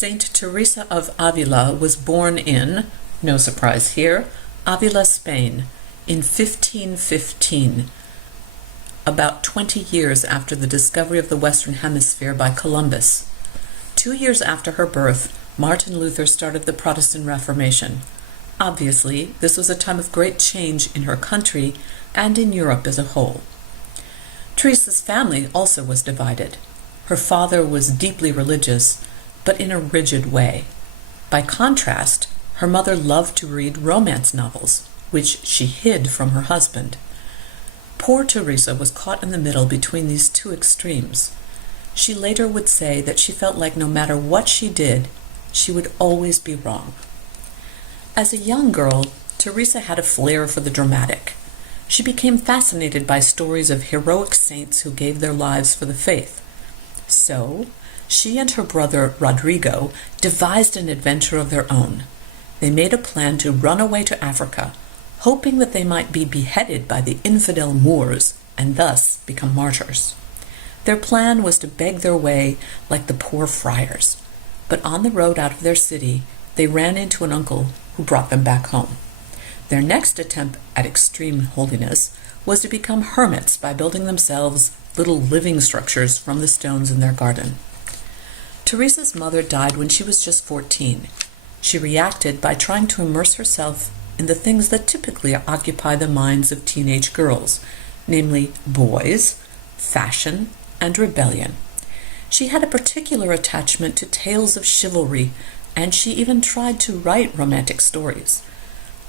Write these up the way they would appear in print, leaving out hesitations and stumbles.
Saint Teresa of Avila was born in, no surprise here, Avila, Spain, in 1515, about 20 years after the discovery of the Western Hemisphere by Columbus. 2 years after her birth, Martin Luther started the Protestant Reformation. Obviously, this was a time of great change in her country and in Europe as a whole. Teresa's family also was divided. Her father was deeply religious, but in a rigid way. By contrast, her mother loved to read romance novels, which she hid from her husband. Poor Teresa was caught in the middle between these two extremes. She later would say that she felt like no matter what she did, she would always be wrong. As a young girl, Teresa had a flair for the dramatic. She became fascinated by stories of heroic saints who gave their lives for the faith. So, she and her brother Rodrigo devised an adventure of their own. They made a plan to run away to Africa, hoping that they might be beheaded by the infidel Moors and thus become martyrs. Their plan was to beg their way like the poor friars. But on the road out of their city, they ran into an uncle who brought them back home. Their next attempt at extreme holiness was to become hermits by building themselves little living structures from the stones in their garden. Teresa's mother died when she was just 14. She reacted by trying to immerse herself in the things that typically occupy the minds of teenage girls, namely boys, fashion, and rebellion. She had a particular attachment to tales of chivalry, and she even tried to write romantic stories.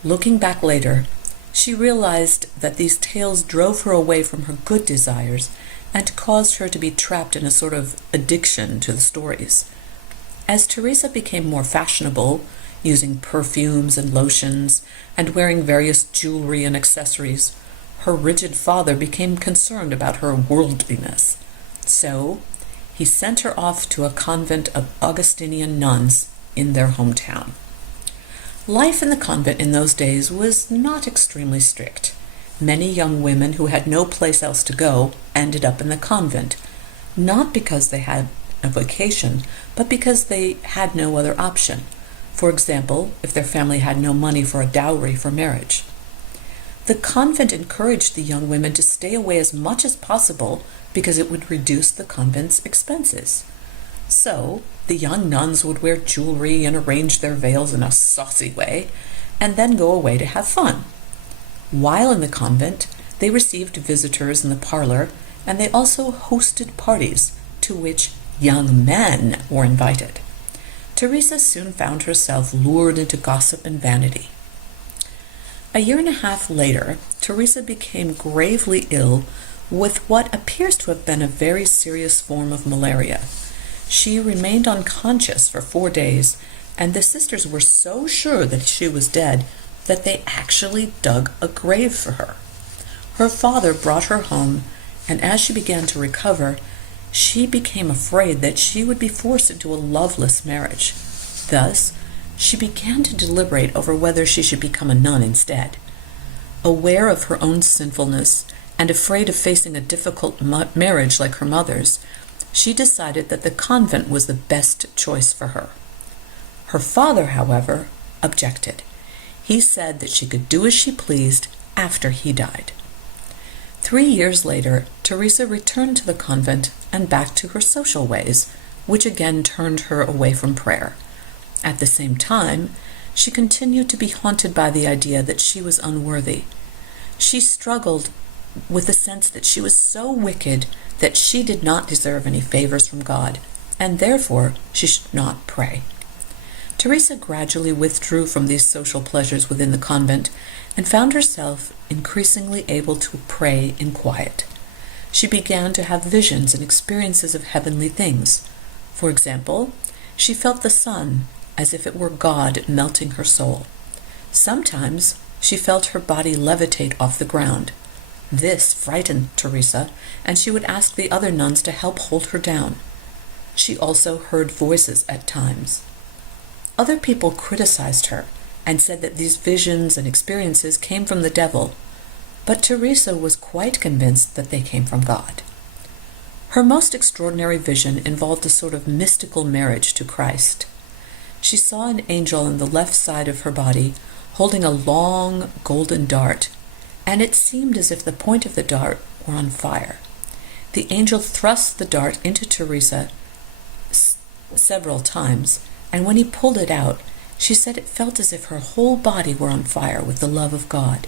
Looking back later, she realized that these tales drove her away from her good desires and caused her to be trapped in a sort of addiction to the stories. As Teresa became more fashionable, using perfumes and lotions, and wearing various jewelry and accessories, her rigid father became concerned about her worldliness. So, he sent her off to a convent of Augustinian nuns in their hometown. Life in the convent in those days was not extremely strict. Many young women who had no place else to go ended up in the convent, not because they had a vocation, but because they had no other option. For example, if their family had no money for a dowry for marriage. The convent encouraged the young women to stay away as much as possible because it would reduce the convent's expenses. So, the young nuns would wear jewelry and arrange their veils in a saucy way, and then go away to have fun. While in the convent, they received visitors in the parlor, and they also hosted parties to which young men were invited. Teresa soon found herself lured into gossip and vanity. A year and a half later, Teresa became gravely ill with what appears to have been a very serious form of malaria. She remained unconscious for 4 days, and the sisters were so sure that she was dead that they actually dug a grave for her. Her father brought her home, and as she began to recover, she became afraid that she would be forced into a loveless marriage. Thus, she began to deliberate over whether she should become a nun instead. Aware of her own sinfulness and afraid of facing a difficult marriage like her mother's, she decided that the convent was the best choice for her. Her father, however, objected. He said that she could do as she pleased after he died. 3 years later, Teresa returned to the convent and back to her social ways, which again turned her away from prayer. At the same time, she continued to be haunted by the idea that she was unworthy. She struggled with the sense that she was so wicked that she did not deserve any favors from God, and therefore she should not pray. Teresa gradually withdrew from these social pleasures within the convent and found herself increasingly able to pray in quiet. She began to have visions and experiences of heavenly things. For example, she felt the sun as if it were God melting her soul. Sometimes she felt her body levitate off the ground. This frightened Teresa, and she would ask the other nuns to help hold her down. She also heard voices at times. Other people criticized her and said that these visions and experiences came from the devil, but Teresa was quite convinced that they came from God. Her most extraordinary vision involved a sort of mystical marriage to Christ. she saw an angel on the left side of her body holding a long golden dart, and it seemed as if the point of the dart were on fire. The angel thrust the dart into Teresa several times, and when he pulled it out, she said it felt as if her whole body were on fire with the love of God.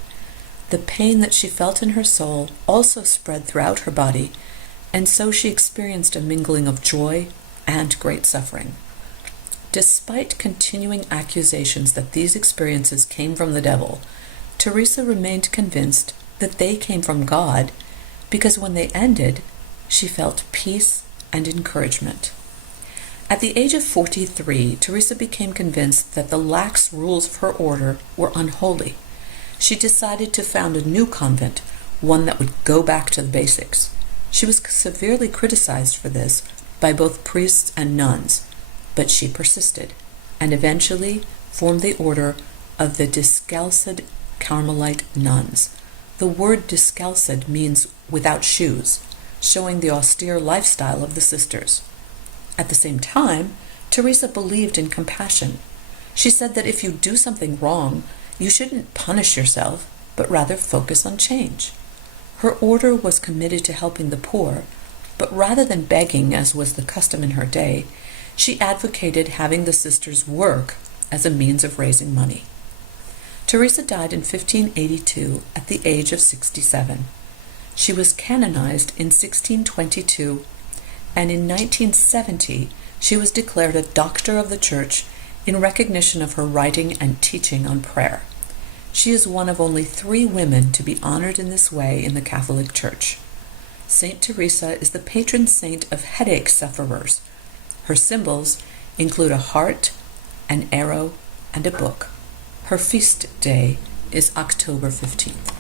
The pain that she felt in her soul also spread throughout her body, and so she experienced a mingling of joy and great suffering. Despite continuing accusations that these experiences came from the devil, Teresa remained convinced that they came from God, because when they ended, she felt peace and encouragement. At the age of 43, Teresa became convinced that the lax rules of her order were unholy. She decided to found a new convent, one that would go back to the basics. She was severely criticized for this by both priests and nuns, but she persisted, and eventually formed the order of the Discalced Carmelite nuns. The word discalced means without shoes, showing the austere lifestyle of the sisters. At the same time, Teresa believed in compassion. She said that if you do something wrong, you shouldn't punish yourself, but rather focus on change. Her order was committed to helping the poor, but rather than begging, as was the custom in her day, she advocated having the sisters work as a means of raising money. Teresa died in 1582 at the age of 67. She was canonized in 1622, and in 1970 she was declared a Doctor of the Church in recognition of her writing and teaching on prayer. She is one of only 3 women to be honored in this way in the Catholic Church. Saint Teresa is the patron saint of headache sufferers. Her symbols include a heart, an arrow, and a book. Her feast day is October 15th.